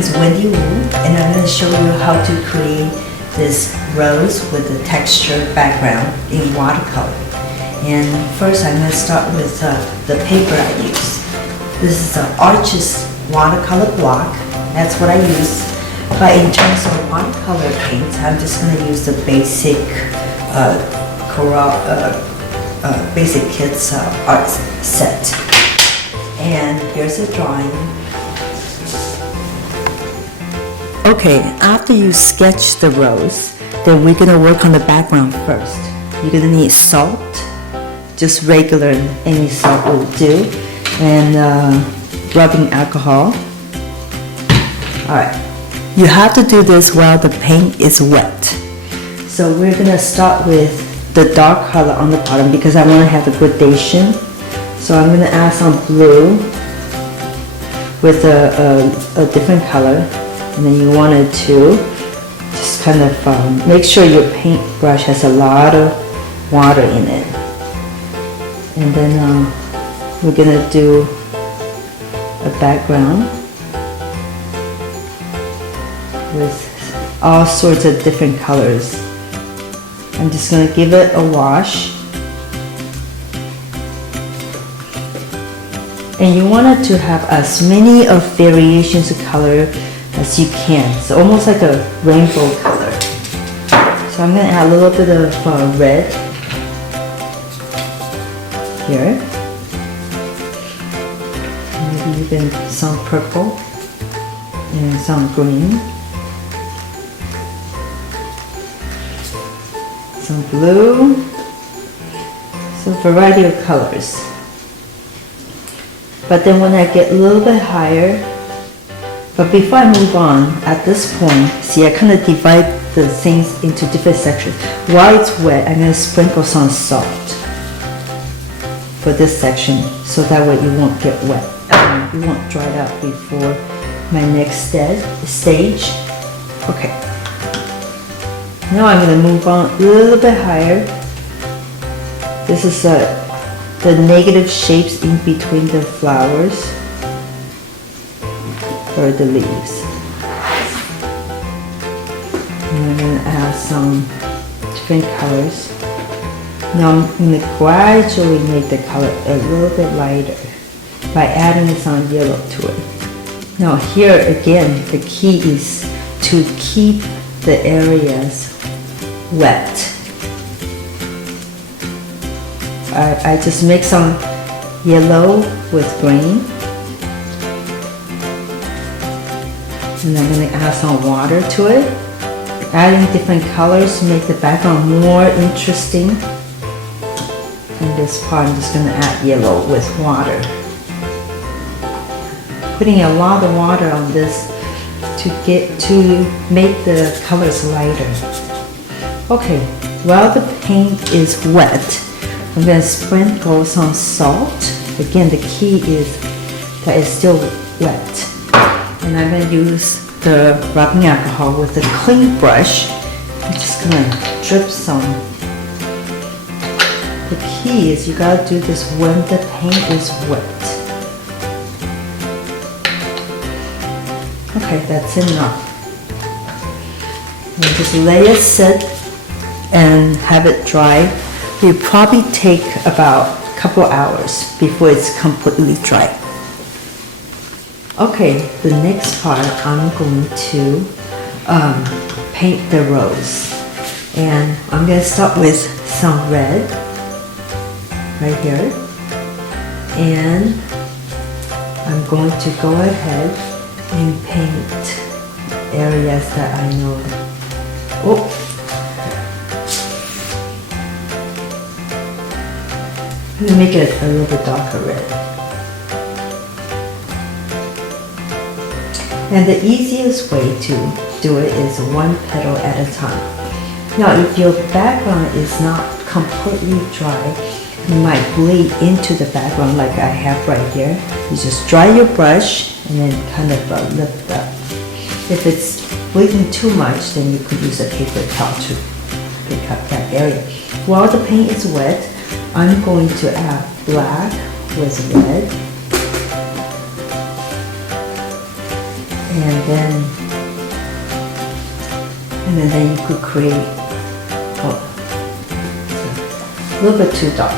is Wendy Wu, and I'm going to show you how to create this rose with a textured background in watercolor. And first I'm going to start with the paper I use. This is the Arches watercolor block. That's what I use. But in terms of watercolor paints, I'm just going to use the basic Basic Kids art set. And here's a drawing. Okay, after you sketch the rose, then we're gonna work on the background first. You're gonna need salt, just regular, any salt will do, and rubbing alcohol. Alright, you have to do this while the paint is wet. So we're gonna start with the dark color on the bottom because I want to have a gradation. So I'm gonna add some blue with a different color. And then you wanted to just kind of make sure your paintbrush has a lot of water in it. And then we're gonna do a background with all sorts of different colors. I'm just gonna give it a wash. And you wanted to have as many of variations of color as you can. So almost like a rainbow color. So I'm going to add a little bit of red here. Maybe even some purple and some green. Some blue. So a variety of colors. But then when I get a little bit higher, but before I move on, at this point, see I kind of divide the things into different sections. While it's wet, I'm going to sprinkle some salt for this section, so that way it won't get wet. It won't dry out before my next stage. Okay. Now I'm going to move on a little bit higher. This is the negative shapes in between the flowers. Or the leaves. And I'm going to add some different colors. Now I'm going to gradually make the color a little bit lighter by adding some yellow to it. Now here again, the key is to keep the areas wet. I just make some yellow with green. And I'm going to add some water to it. Adding different colors to make the background more interesting. And this part I'm just going to add yellow with water. Putting a lot of water on this to make the colors lighter. Okay, while the paint is wet, I'm going to sprinkle some salt. Again, the key is that it's still wet. And I'm going to use the rubbing alcohol with a clean brush. I'm just going to drip some. The key is you got to do this when the paint is wet. Okay, that's enough. And just let it sit and have it dry. It will probably take about a couple hours before it's completely dry. Okay, the next part I'm going to paint the rose. And I'm going to start with some red right here. And I'm going to go ahead and paint areas that I know. Oh! I'm going to make it a little bit darker red. And the easiest way to do it is one petal at a time. Now, if your background is not completely dry, you might bleed into the background like I have right here. You just dry your brush and then kind of lift up. If it's bleeding too much, then you could use a paper towel to pick up that area. While the paint is wet, I'm going to add black with red. and then you could create, oh, a little bit too dark.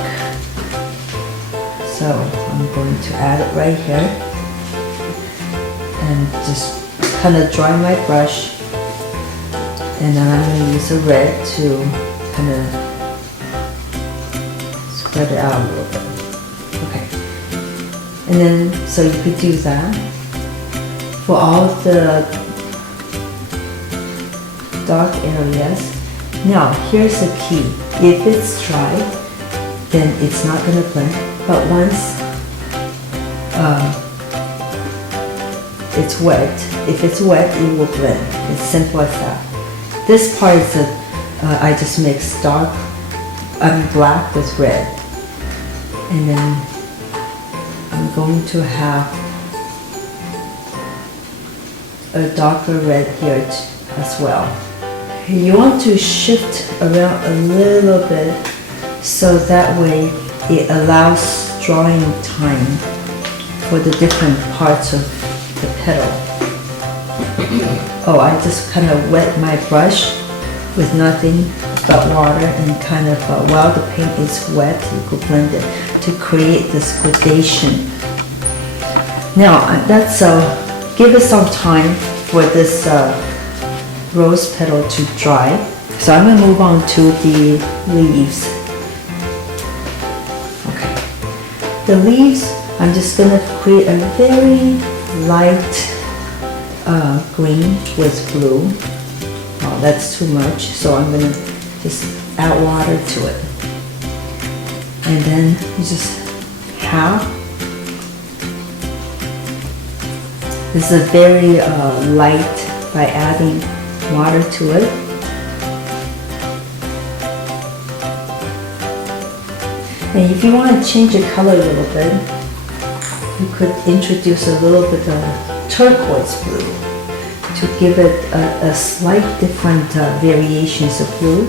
So I'm going to add it right here and just kind of dry my brush, and then I'm going to use a red to kind of spread it out a little bit. Okay, and then so you could do that for all of the dark areas. Now here's the key: if it's dry, then it's not going to blend, but once it's wet, if it's wet, it will blend. It's simple as that. This part is I just mix black with red, and then I'm going to have a darker red here as well. You want to shift around a little bit so that way it allows drawing time for the different parts of the petal. Oh, I just kind of wet my brush with nothing but water, and kind of while the paint is wet, you could blend it to create this gradation. Now that's give it some time for this rose petal to dry. So I'm going to move on to the leaves. Okay, the leaves, I'm just going to create a very light green with blue. Oh, that's too much, so I'm going to just add water to it. And then you just have, this is a very light by adding water to it. And if you want to change the color a little bit, you could introduce a little bit of turquoise blue to give it a slight different variations of blue.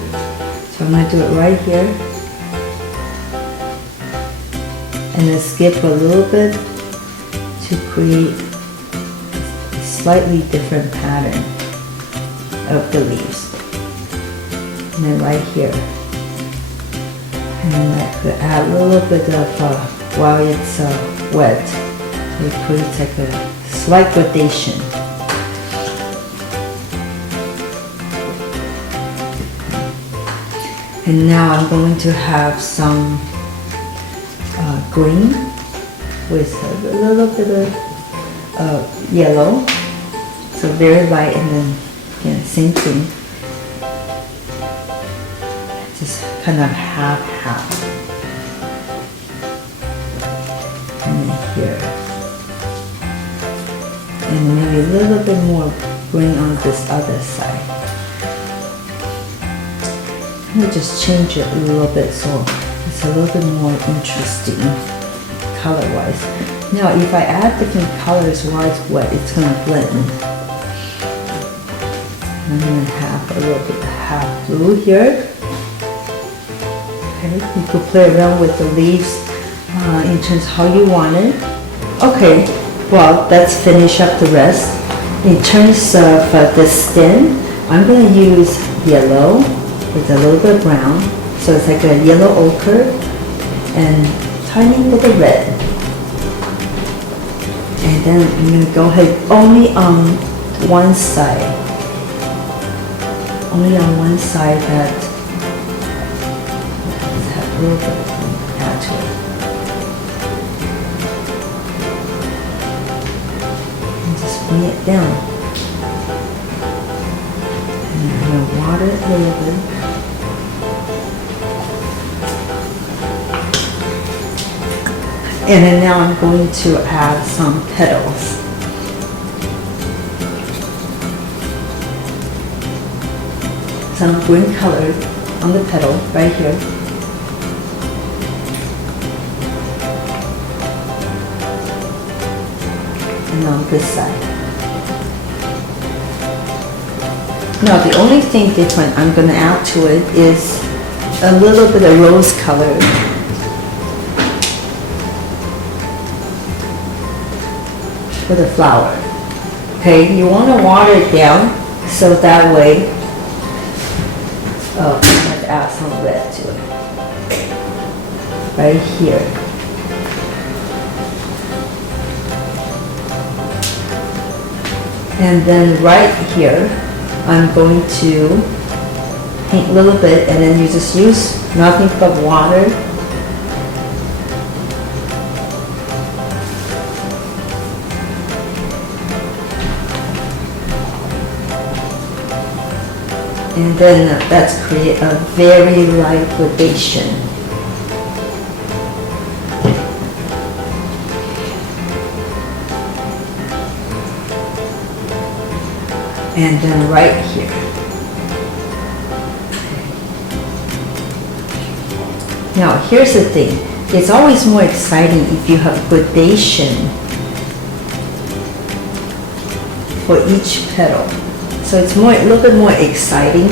So I'm going to do it right here, and then skip a little bit to create a slightly different pattern of the leaves. And then right here, and then I could add a little bit of while it's wet, it creates like a slight gradation. And now I'm going to have some green with a little bit of yellow, so very light, and then again, same thing, just kind of half. And then here, and maybe a little bit more green on this other side. I'm going to just change it a little bit so it's a little bit more interesting color-wise. Now if I add different colors while it's wet, it's going to blend. I'm going to have a little bit of half blue here. Okay, you could play around with the leaves in terms of how you want it. Okay, well, let's finish up the rest. In terms of the stem, I'm going to use yellow with a little bit of brown, so it's like a yellow ochre and tiny little red. And then I'm going to go ahead only on one side. Only on one side that have a little bit add to it. And just bring it down. And I'm going to water it a little bit. And then now I'm going to add some petals. Some green color on the petal right here. And on this side. Now the only thing different I'm going to add to it is a little bit of rose color. For the flower. Okay, you want to water it down so that way, oh, I have to add some red to it. Right here. And then right here, I'm going to paint a little bit, and then you just use nothing but water. And then let's create a very light gradation. And then right here. Now here's the thing. It's always more exciting if you have gradation for each petal. So it's more, a little bit more exciting.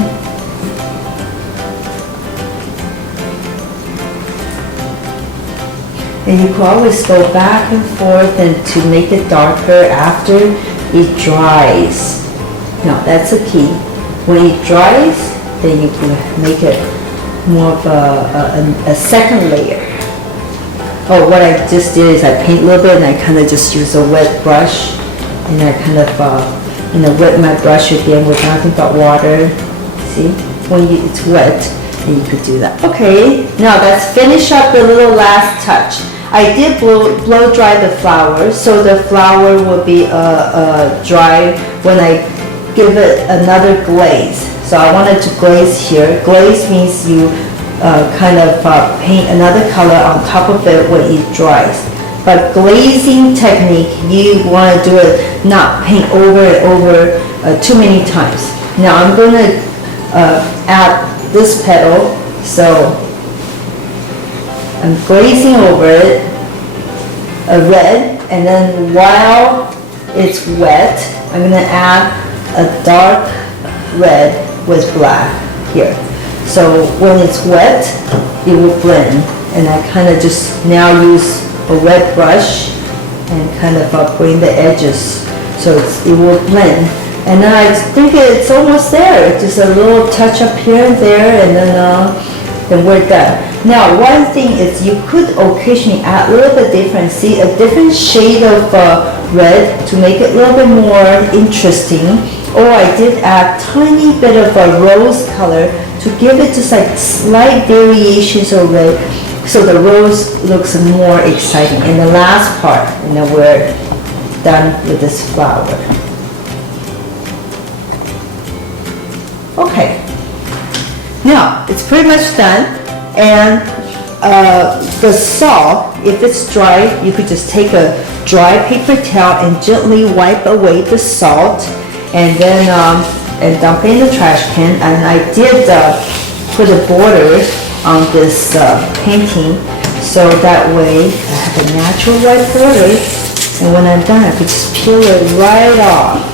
And you can always go back and forth and to make it darker after it dries. Now that's the key. When it dries, then you can make it more of a second layer. Oh, what I just did is I paint a little bit and I kind of just use a wet brush, and I kind of wet my brush again with nothing but water. See, when it's wet, and you could do that. Okay, now let's finish up the little last touch. I did blow dry the flower, so the flower will be dry when I give it another glaze. So I wanted to glaze here. Glaze means you kind of paint another color on top of it when it dries. But glazing technique, you want to do it, not paint over and over too many times. Now I'm going to add this petal, so I'm glazing over it a red, and then while it's wet, I'm going to add a dark red with black here. So when it's wet, it will blend, and I kind of just now use a wet brush and kind of bring the edges so it will blend. And then I think it's almost there. Just a little touch up here and there, and then we're done. Now one thing is you could occasionally add a little bit different, see a different shade of red to make it a little bit more interesting. Or I did add tiny bit of a rose color to give it just like slight variations of red, so the rose looks more exciting. In the last part, and then we're done with this flower. Okay, now it's pretty much done. And the salt, if it's dry, you could just take a dry paper towel and gently wipe away the salt, and then and dump it in the trash can. And I did put a border on this painting, so that way I have a natural white border, and when I'm done I could just peel it right off.